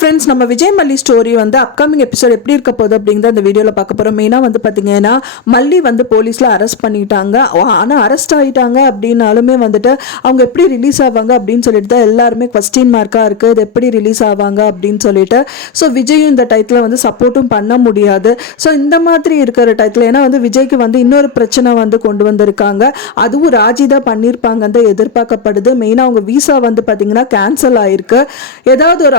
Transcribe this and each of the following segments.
Friends, நம்ம விஜய் மல்லி story வந்து அப்கமிங் எபிசோட் எப்படி இருக்க போகுது அப்படிங்கிறத அந்த வீடியோவில் பார்க்க போகிறோம். மெயினாக வந்து பார்த்தீங்கன்னா மல்லி வந்து போலீஸில் அரெஸ்ட் பண்ணிட்டாங்க. ஆனால் அரெஸ்ட் ஆகிட்டாங்க அப்படின்னாலுமே வந்துட்டு அவங்க எப்படி ரிலீஸ் ஆவாங்க அப்படின்னு சொல்லிட்டு தான் எல்லாருமே கொஸ்டின் மார்க்காக இருக்குது. இது எப்படி ரிலீஸ் ஆவாங்க அப்படின்னு சொல்லிட்டு. ஸோ விஜயும் இந்த டயத்தில் வந்து சப்போர்ட்டும் பண்ண முடியாது. ஸோ இந்த மாதிரி இருக்கிற டயத்தில் ஏன்னா வந்து விஜய்க்கு வந்து இன்னொரு பிரச்சனை வந்து கொண்டு வந்திருக்காங்க. அதுவும் ராஜி தான் பண்ணியிருப்பாங்கன்னு தான் எதிர்பார்க்கப்படுது. மெயினாக அவங்க வீசா வந்து பார்த்தீங்கன்னா கேன்சல் ஆயிருக்கு.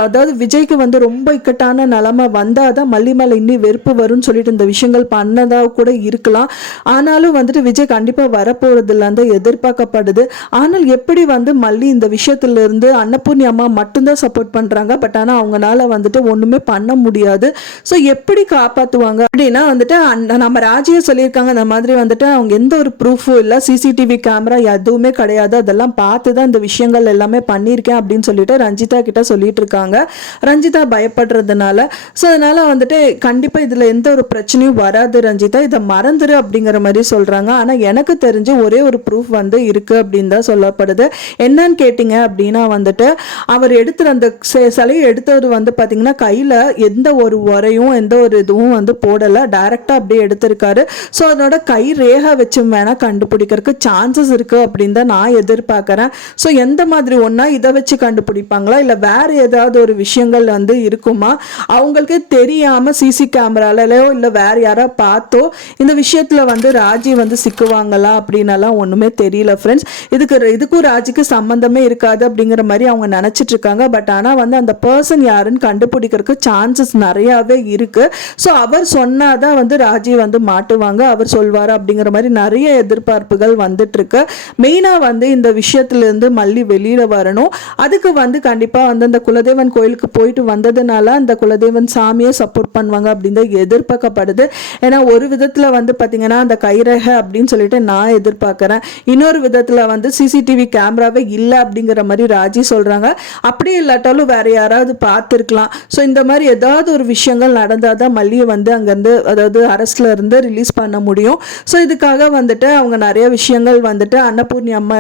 அதாவது விஜய்க்கு வந்து ரொம்ப இக்கட்டான நிலைமை வந்தாதான் மல்லி மேல இன்னும் வெறுப்பு வரும்னு சொல்லிட்டு இந்த விஷயங்கள் பண்ணதா கூட இருக்கலாம். ஆனாலும் வந்துட்டு விஜய் கண்டிப்பா வரப்போறது இல்லைன்னு எதிர்பார்க்கப்படுது. ஆனால் எப்படி வந்து மல்லி இந்த விஷயத்துல இருந்து அன்னபூர்ணி அம்மா மட்டும்தான் சப்போர்ட் பண்றாங்க. பட் ஆனா அவங்களால வந்துட்டு ஒண்ணுமே பண்ண முடியாது. ஸோ எப்படி காப்பாத்துவாங்க அப்படின்னா வந்துட்டு நம்ம ராஜியை சொல்லியிருக்காங்க. அந்த மாதிரி வந்துட்டு அவங்க எந்த ஒரு ப்ரூஃபும் இல்லை, சிசிடிவி கேமரா எதுவுமே கிடையாது, அதெல்லாம் பார்த்து தான் இந்த விஷயங்கள் எல்லாமே பண்ணியிருக்கேன் அப்படின்னு சொல்லிட்டு ரஞ்சிதா கிட்ட சொல்லிட்டு இருக்காங்க. ரஞ்சிதா பயப்படுறதுனால. ஸோ அதனால வந்துட்டு கண்டிப்பாக இதில் எந்த ஒரு பிரச்சனையும் வராது ரஞ்சிதா, இதை மறந்துரு அப்படிங்கிற மாதிரி சொல்கிறாங்க. ஆனால் எனக்கு தெரிஞ்சு ஒரே ஒரு ப்ரூஃப் வந்து இருக்குது அப்படின்னு தான் சொல்லப்படுது. என்னன்னு கேட்டிங்க அப்படின்னா வந்துட்டு அவர் எடுத்துகிற அந்த சிலையை எடுத்தவர் வந்து பார்த்திங்கன்னா கையில் எந்த ஒரு உரையும் எந்த ஒரு இதுவும் வந்து போடலை, டைரெக்டாக அப்படியே எடுத்திருக்காரு. ஸோ அதனோட கை ரேகா வச்சு வேணால் கண்டுபிடிக்கிறதுக்கு சான்சஸ் இருக்குது அப்படின்னு தான் நான் எதிர்பார்க்குறேன். ஸோ எந்த மாதிரி ஒன்றா இதை வச்சு கண்டுபிடிப்பாங்களா இல்லை வேறு ஏதாவது ஒரு விஷயங்கள் வந்து இருக்குமா, அவங்களுக்கே தெரியாம சிசி கேமராலோ இல்ல வேற யாரா பார்த்தோ இந்த விஷயத்துல வந்து ராஜி வந்து சிக்குவாங்களா அப்படின்னலாம் ஒண்ணுமே தெரியல ஃப்ரெண்ட்ஸ். இதுக்கும் ராஜிக்கு சம்பந்தமே இருக்காது அப்படிங்கிற மாதிரி அவங்க நினைச்சிட்டு இருக்காங்க. பட் ஆனா வந்து அந்த பர்சன் யாருன்னு கண்டுபிடிக்கிறதுக்கு சான்சஸ் நிறையவே இருக்கு. ஸோ அவர் சொன்னாதான் வந்து ராஜி வந்து மாட்டுவாங்க, அவர் சொல்வாரு அப்படிங்கிற மாதிரி நிறைய எதிர்பார்ப்புகள் வந்துட்டு இருக்கு. மெயினா வந்து இந்த விஷயத்துல இருந்து மல்லி வெளியில வரணும். அதுக்கு வந்து கண்டிப்பா வந்து அந்த குலதெய்வன் கோயிலுக்கு போயிட்டு வந்ததுனால அந்த குலதெய்வன் சாமியை சப்போர்ட் பண்ணுவாங்க அப்படின்னு எதிர்பார்க்கப்படுது. ஏன்னா ஒரு விதத்தில் வந்து பார்த்தீங்கன்னா அந்த கைரேகை அப்படின்னு சொல்லிட்டு நான் எதிர்பார்க்குறேன். இன்னொரு விதத்தில் வந்து சிசிடிவி கேமராவே இல்லை அப்படிங்கிற மாதிரி ராஜி சொல்கிறாங்க. அப்படி இல்லாட்டாலும் வேற யாராவது பார்த்துருக்கலாம். ஸோ இந்த மாதிரி ஏதாவது ஒரு விஷயங்கள் நடந்தால் தான் மல்லியை வந்து அங்கேருந்து அதாவது அரஸ்ட்ல இருந்து ரிலீஸ் பண்ண முடியும். ஸோ இதுக்காக வந்துட்டு அவங்க நிறைய விஷயங்கள் வந்துட்டு அன்னபூர்ணி அம்மா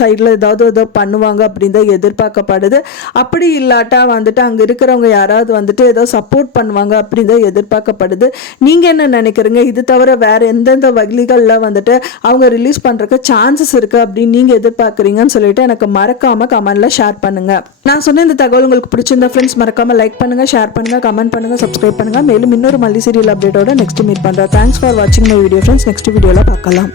சைடில் ஏதாவது பண்ணுவாங்க அப்படின்னு தான் எதிர்பார்க்கப்படுது. அப்படி இல்லாட்டா வந்துட்டு அங்கே இருக்கிறவங்க யாராவது வந்துட்டு ஏதோ சப்போர்ட் பண்ணுவாங்க அப்படின்னு தான் எதிர்பார்க்கப்படுது. நீங்கள் என்ன நினைக்கிறீங்க? இது தவிர வேறு எந்தெந்த வழிகளில் வந்துட்டு அவங்க ரிலீஸ் பண்ணுறதுக்கு சான்சஸ் இருக்குது அப்படின்னு நீங்கள் எதிர்பார்க்குறீங்கன்னு சொல்லிட்டு எனக்கு மறக்காமல் கமெண்ட்டில் ஷேர் பண்ணுங்கள். நான் சொன்ன இந்த தகவல் உங்களுக்கு பிடிச்சிருந்த ஃப்ரெண்ட்ஸ் மறக்காமல் லைக் பண்ணுங்கள், ஷேர் பண்ணுங்கள், கமெண்ட் பண்ணுங்கள், சப்ஸ்கிரைப் பண்ணுங்கள். மேலும் இன்னொரு மல்லி சீரியல் அப்டேட்டோட நெக்ஸ்ட் மீட் பண்ணுறேன். தேங்க்ஸ் ஃபார் வாட்சிங் மை வீடியோ ஃப்ரெண்ட்ஸ். நெக்ஸ்ட் வீடியோவில் பார்க்கலாம்.